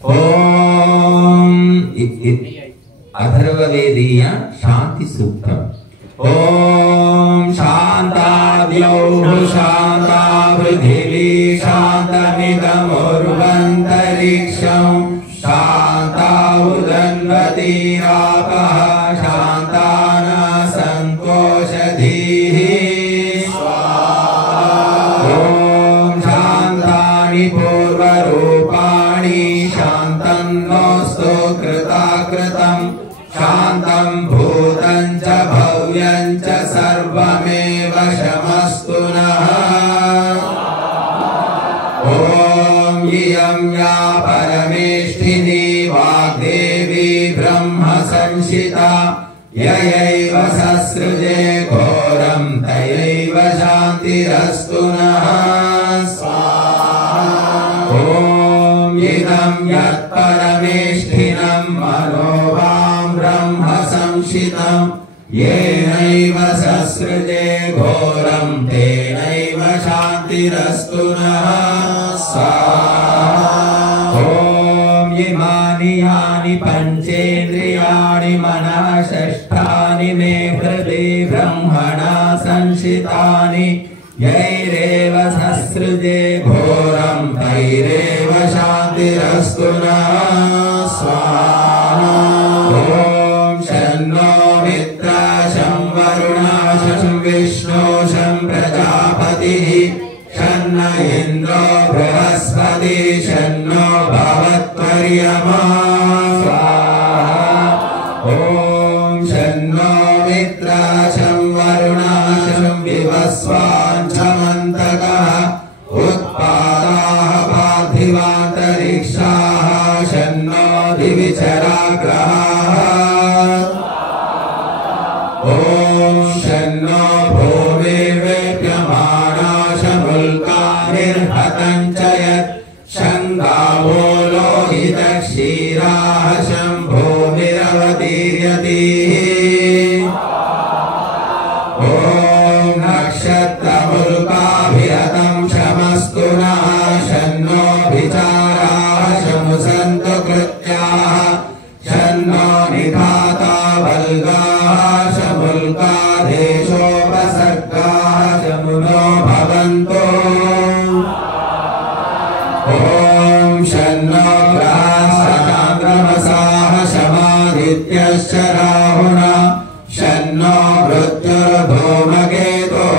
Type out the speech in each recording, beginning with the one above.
ఓం అథర్వవేదీయ శాంతి సూక్తం. ఓం శాంతాద్యౌ శాంతా పృథివీ శాంతమిదముర్వంతరిక్షం శాంతా ఉదన్వతీరాపః శాంతాన సంతోషధీః. ఓం శాంతాని పూర్వరూపాణి శాంతం నోస్తు కృతాకృతం శాంతం భూతం చ భవ్యం చ సర్వమేవ శమస్తు నః. ఓం ఇయం యా పరమేష్ఠిని వాగ్దేవి బ్రహ్మ సంశితా యయైవ ససృజే ఘోరం తయైవ శాంతిరస్తు నః. ఓం ఇదం యత్ పరమేష్ఠినం మనోవాం బ్రహ్మ సంశితం येनैव ससृजे घोरं तेनैव शान्तिरस्तु नः. ॐ इमानि यानि पञ्चेन्द्रियाणि मनः षष्ठानि मे हृदि ब्रह्मणा संशितानि यैरेव ससृजे घोरं तैरेव शान्तिरस्तु नः. विष्णु शं प्रजापतिः शन्न इन्द्रो बृहस्पति शन्नो भवत्वर्यमा. ॐ शन्नो मित्रः शं वरुणः शं विवस्वाञ्छमन्तकः उत्पादाः पार्थिवान्तरिक्षाः शन्नो दिविचराग्रहाः. ॐ शन्नो भूमिर्वेप्यमाना शमुल्कानिर्हतं च यत् शङ्गावो लोहितक्षीराः शं भूमिरवतीर्यति. ॐ नक्षत्रमुल्काभिरतं शमस्तु नः शन्नो विचाराः शमुसन्तु कृत्याः शन्नो निधाता वल्गाः शमुल्कादेशोपसर्गाः शमुनो भवन्तु. ॐ शन्नो ग्रहाश्चान्द्रमसाः शमादित्यश्च राहुणा शन्नो मृत्युर्धूमकेतुः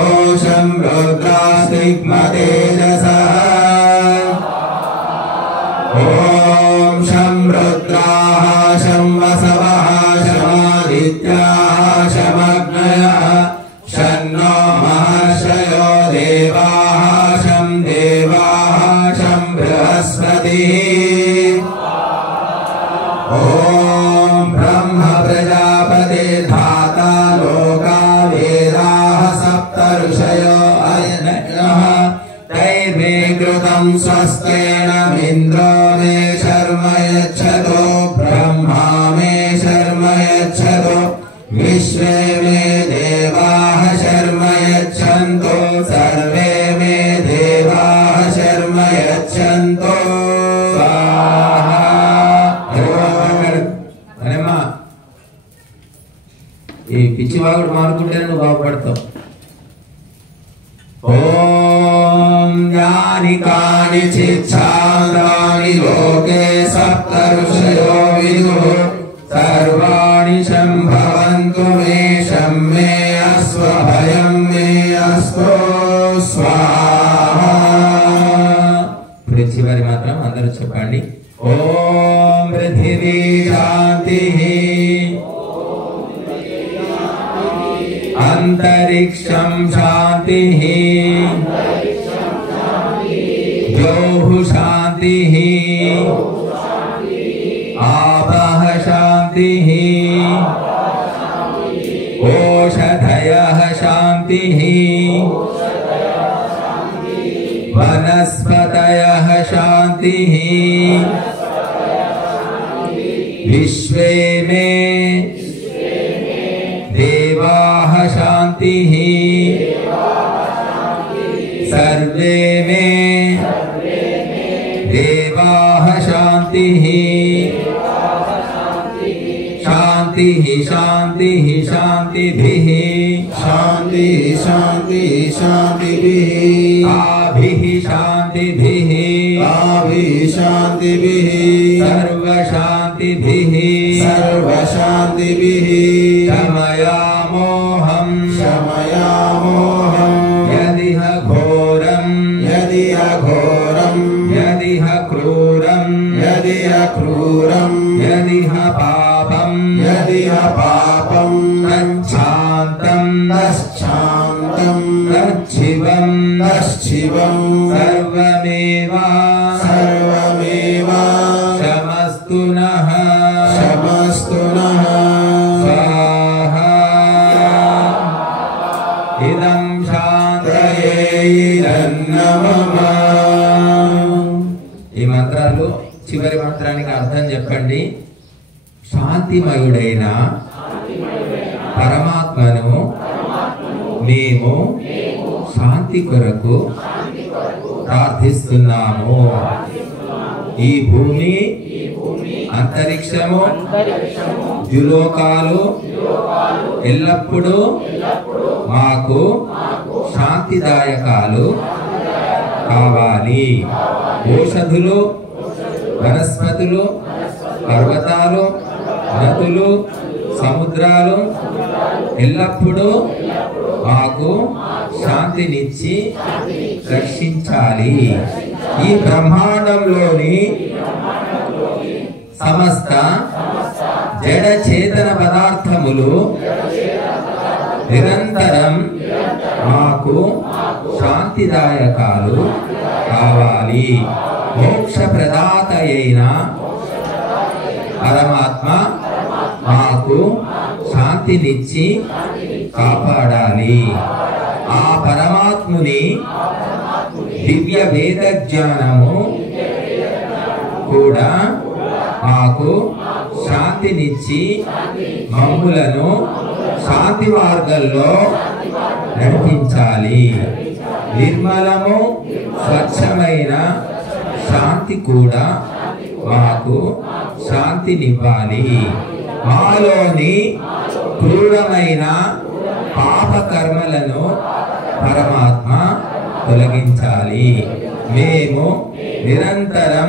शं रुद्रास्तिग्मतेजसः. ॐ शं रुद्राः शं वसवः शमादित्याः शमग्नयः शन्नो महर्षयो देवाः शं देवाः शं बृहस्पतिः. ॐ ब्रह्म प्रजापते धाता लोका वेदाः सप्त ऋषयो अयनः तैर्मे कृतं स्वस्तेनमिन्द्रो मे शर्म यच्छतो ब्रह्मा मे शर्म यच्छतो विश्वे मे देवाः शर्म यच्छन्तो सर्वे मे देवाः शर्म यच्छन्तो. स्वाहा. అరేమా ఈ పిచ్చివాగుడు మారుకుంటే నువ్వు బాగుపడతావు. ఓం యాని కాని చిచ్ఛాందాని లోకే సప్త ఋషయో విదుః సర్వాణి సంభవంతు మే శం మే అస్వ భయం మే అస్తో స్వాహా. ఇప్పుడు చివరి మాత్రం అందరూ చెప్పండి. ఓం పృథివీ శాంతిః అంతరిక్షం శాంతిః ద్యౌః శాంతిః ఆపః శాంతిః ఓషధయః శాంతిః వనస్పతయః శాంతిః విశ్వే మే देवाः शान्तिः सर्वे मे देवा देवाः शान्तिः शान्तिः शान्तिः शान्तिभिः शान्तिः शान्तिः शान्तिभिः आभिः शान्तिभिः आभिः शान्तिभिः सर्वशान्तिभिः सर्वशान्तिभिः शमयामोऽहम् शमयामोऽहम् यदिह घोरम् यदिह घोरम् यदिह क्रूरम् यदिह क्रूरम् यदिह पापम् यदिह पापम् तच्छान्तम् तच्छान्तम् तच्छिवम् तच्छिवम् सर्वमेव सर्वमेव शमस्तु नः शमस्तु नः स्वाहा इदं शान्तये इदन्नमम ఈ మంత్రాలు చివరి మంత్రానికి అర్థం చెప్పండి. శాంతిమయుడైన పరమాత్మను మేము శాంతి కొరకు ప్రార్థిస్తున్నాము. ఈ భూమి అంతరిక్షము ద్యులోకాలు ఎల్లప్పుడూ మాకు శాంతిదాయకాలు కావాలి. ఔషధులు వనస్పతులు పర్వతాలు నదులు సముద్రాలు ఎల్లప్పుడూ మాకు శాంతినిచ్చి రక్షించాలి. ఈ బ్రహ్మాండంలోని సమస్త జడ చేతన పదార్థములు నిరంతరం మాకు శాంతిదాయకాలు కావాలి. మోక్ష ప్రదాత అయిన పరమాత్మ మాకు శాంతినిచ్చి కాపాడాలి. ఆ పరమాత్ముని దివ్య వేద జ్ఞానము కూడా మాకు శాంతినిచ్చి మమ్ములను శాంతి మార్గంలో నడిపించాలి. నిర్మలము స్వచ్ఛమైన శాంతి కూడా మాకు శాంతినివ్వాలి. మాలోని క్రూరమైన పాప కర్మలను పరమాత్మ తొలగించాలి. మేము నిరంతరం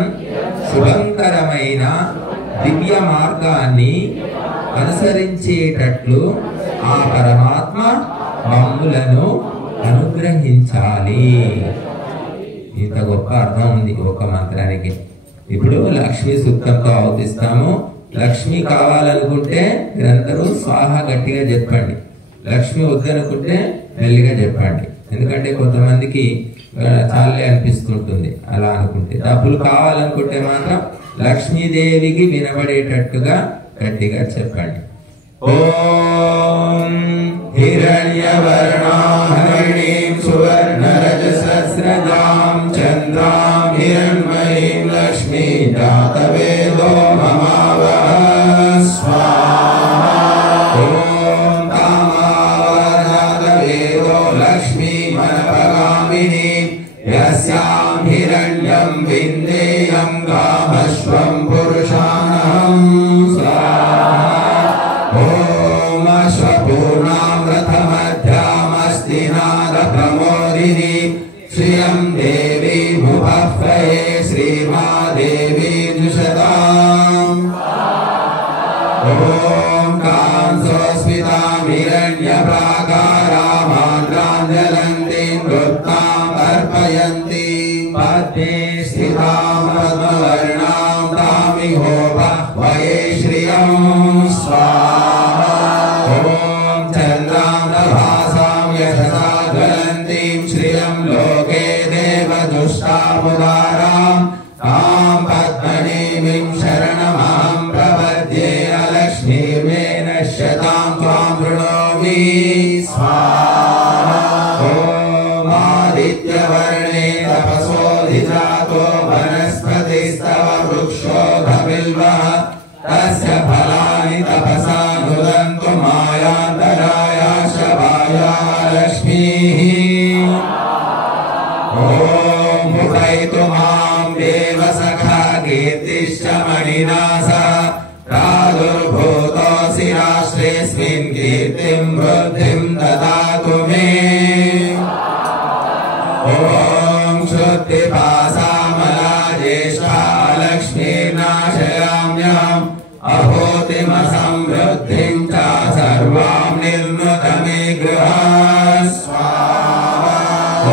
శుభంకరమైన దివ్య మార్గాన్ని అనుసరించేటట్లు ఆ పరమాత్మ మమ్ములను అనుగ్రహించాలి. ఇంత గొప్ప అర్థం ఉంది ఒక మంత్రానికి. ఇప్పుడు లక్ష్మీ సూక్తంతో ఆవుతిస్తాము. లక్ష్మి కావాలనుకుంటే నిరంతరం స్వాహ గట్టిగా చెప్పండి. లక్ష్మి వద్దనుకుంటే మెల్లిగా చెప్పండి. ఎందుకంటే కొంతమందికి చాలే అనిపిస్తుంటుంది అలా అనుకుంటే. డబ్బులు కావాలనుకుంటే మాత్రం లక్ష్మీదేవికి వినబడేటట్టుగా గట్టిగా చెప్పండి. ఓం హిరణ్యవర్ణాహరిణీం సువర్ణరజసస్రజాం చంద్రాం హిరణ్మయీం లక్ష్మీ జాతవేదో మమావహ స్వాహా. ఓం కామావజాతవేదో లక్ష్మీ మనపగామిని యస్యాం హిరణ్యం విందేయం గామశ్వం పురుషాణం స్వాహా. ఓం అశ్వపూర్ణామృతమధ్యామస్తి నాద ప్రమోదిని శ్రియం దేవీ ముపఫ్రయే శ్రీమాదేవీ జుషతాం. ఓం కాంసోస్మితాం హిరణ్యప్రాకారామాంద్రాంజలంతి నృత్తాం అర్పయంతి పద్మే స్థితాం పద్మవర్ణాం తామిహోపహ్వయే శ్రియం స్వాహా. ఓం చంద్రాం నభాసాం యశసా జ్వలంతిం శ్రియం లోకే దేవదుష్టాముదారాం తాం పద్మనీమిం శరణమహం ప్రపద్యే అలక్ష్మీర్మే నశ్యతాం త్వాం వృణోమి స్వాహా. ఓం ఆదిత్యవర్ణే తపసోధిజాతో వనస్పతిస్తవ వృక్షోధ బిల్వః కీర్తిశ్చ మణినాస ప్రాదుర్భూతోऽसि రాష్ట్రేऽस्मिन् కీర్తిం వృద్ధిం దదాతు మే ఓం శుద్ధిపాసామలా జ్యేష్ఠా లక్ష్మీర్నాశయామ్యహం అభూతిమసంవృద్ధిం చ సర్వాం నిర్నుత మే గృహం స్వాహా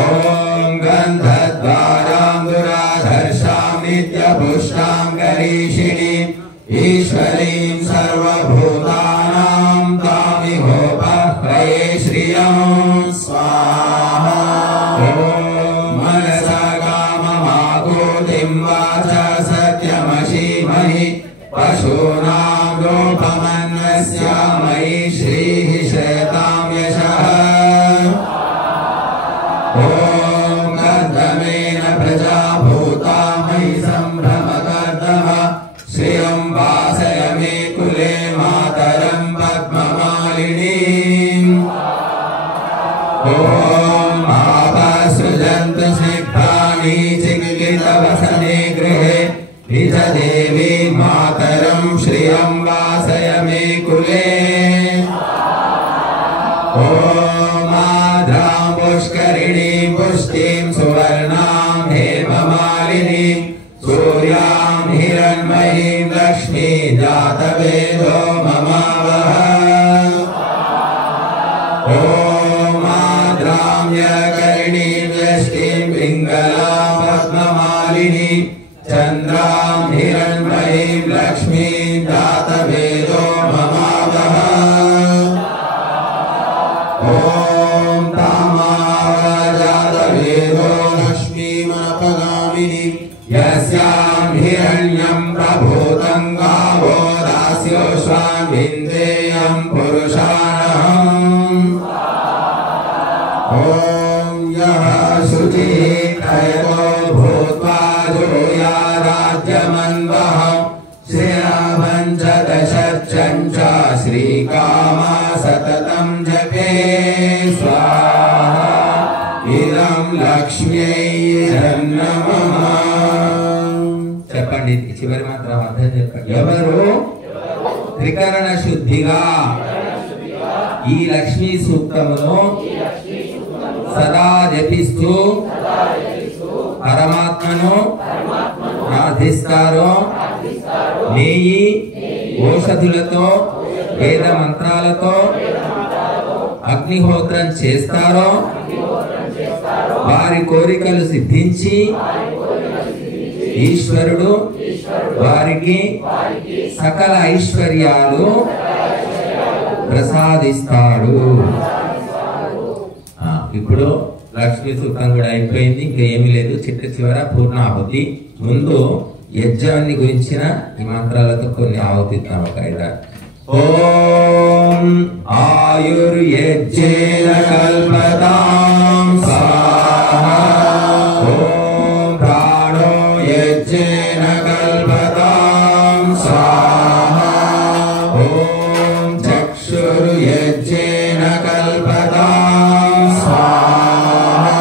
ఓం గంధద్వారాం దురాధర్షాం నిత్యపుష్టాం గరీషిణీం ఈశ్వరీం సర్వభూతానాం తామిహోపహ్వయే శ్రియం స్వాహా ఓం మనసా కామమాకూతిం వాచా సత్యమశీమహి పశూనాం రూపమన్వస్యామయి శ్రీః శ్రేతాం యశః ఓం కర్దమేన ప్రజా భూతా మయి సంభ్రమకర్దమ శ్రియం వాసయ మే కులే మాతరం పద్మమాలినీం ఓం ఆపసృజంతు స్నిగ్ధాని చికిలితవసనే గృహే నిజ దేవీ మాతరం శ్రియం వాసయ మే కులే ఓం ఆద్రాం పుష్కరిణీం పుష్టిం సువర్ణాం హేమమాలినీం సూర్యాం హిరణ్మయీం లక్ష్మీ జాతవేదో మమావహ ఓం ఆద్రాం యకరిణీం యష్టిం పింగళాం పద్మమాలినీం చంద్రాం హిరణ్మయీం లక్ష్మీం జాతవేదో మమావహ ఓం తామావజాతవేదో లక్ష్మీమనపగామినీం యస్యాం హిరణ్యం ప్రభూతం గావో దాస్యోశ్వాం విందేయం పురుషాణం ఓం యః శుచిః కయతో భూత్వా జోయారాజ్యమన్వః శ్రేయాభంచదశర్చం చ శ్రీకామా సతతం జపే స్వాహా ఇదం లక్ష్మ్యై నమః. చెప్పండి చివరి మాత్రం అర్థం చెప్పండి. ఎవరు త్రికరణ శుద్ధిగా ఈ లక్ష్మీ సూక్తమును సదా జపిస్తూ పరమాత్మను ప్రార్థిస్తారో, నేయి ఔషధులతో వేద మంత్రాలతో అగ్నిహోత్రం చేస్తారో వారి కోరికలు సిద్ధించి ఈశ్వరుడు వారికి సకల ఐశ్వర్యాలు ప్రసాదిస్తాడు. ఇప్పుడు లక్ష్మీ సూక్తం కూడా అయిపోయింది, ఇంకా ఏమి లేదు. చిట్ట చివర పూర్ణాహుతి. ముందు యజ్ఞాన్ని గురించిన ఈ మంత్రాలతో కొన్ని ఆహుతిద్దాం. ఒక 5. ఓం ఆయుర్యజ్ఞేన కల్పతాం స్వాహా. ఓం ప్రాణో యజ్ఞేన కల్పతాం స్వాహా. ఓం చక్షుర్యజ్ఞేన కల్పతాం స్వాహా.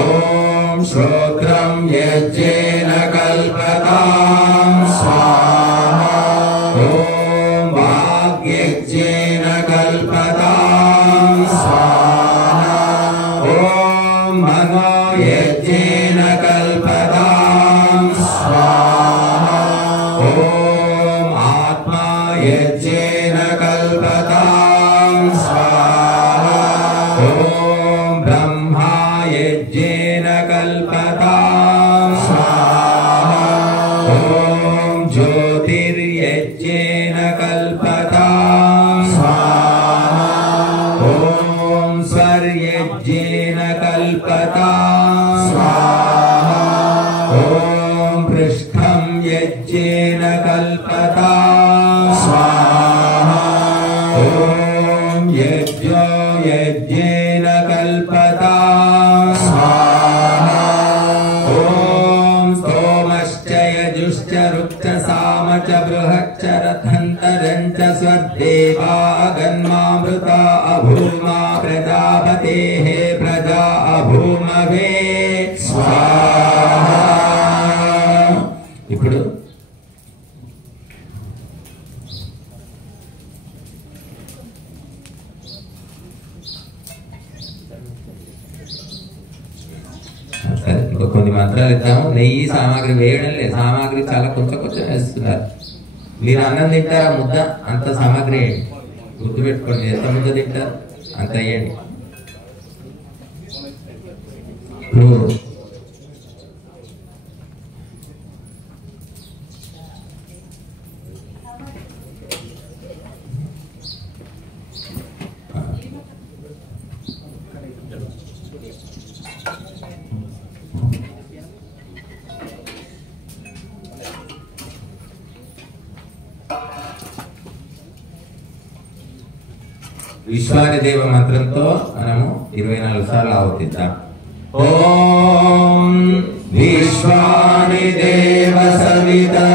ఓం శ్రోత్రం యజ్ఞేన కల్పతాం స్వాహా. ఓం వాగ్యజ్ఞేన కల్పతాం స్వాహా. ఓం మనోయజ్ఞేన కల్పతాం స్వాహా. ఓం ఆత్మాయజ్ఞేన కల్పతాం స్వాహా. ఓం బ్రహ్మాయజ్ఞేన కల్పతాం స్వాహా. ఓం జ్యోతిర్యజ్ఞేన కల్పతాం స్వాహా. ఓం స్వర్యజ్ఞేన కల్పతాం స్వాహా. ఓం పృష్ఠం యజ్ఞేన కల్పతాం స్వాహా. ఓం యజ్ఞో యజ్ఞేన కల్పతాం స్వాహా. ఓం స్తోమశ్చ యజుశ్చ రుక్చ సామ చ బృహచ్చ రథంతరం చ స్వర్దేవాగన్మామృతా అభూమా ప్రజాపతేః ప్రజా అభూమవే స్వాహా. ఇప్పుడు మంత్రాలు ఇద్దాము. నెయ్యి సామాగ్రి వేయడం లేదు, సామాగ్రి చాలా కొంచెం కొంచెం వేస్తున్నారు. మీరు అన్నం తింటారా ముద్ద, అంత సామాగ్రి వేయండి. గుర్తుపెట్టుకోండి, ఎంత ముద్ద తింటారు అంత వేయండి. విశ్వాని దేవ మంత్రంతో మనము 24 సార్లు ఆవర్తిద్దాం. ఓం విశ్వాని దేవ సవితర్ధురితాని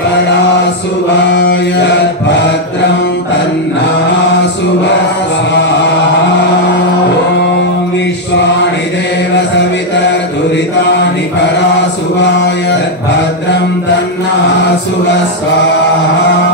పరాసువాయ భద్రం తన్నాసువ ఓం విశ్వాని దేవ సవితర్ధురితాని పరాసువాయ భద్రం తన్నాసువ స్వాహా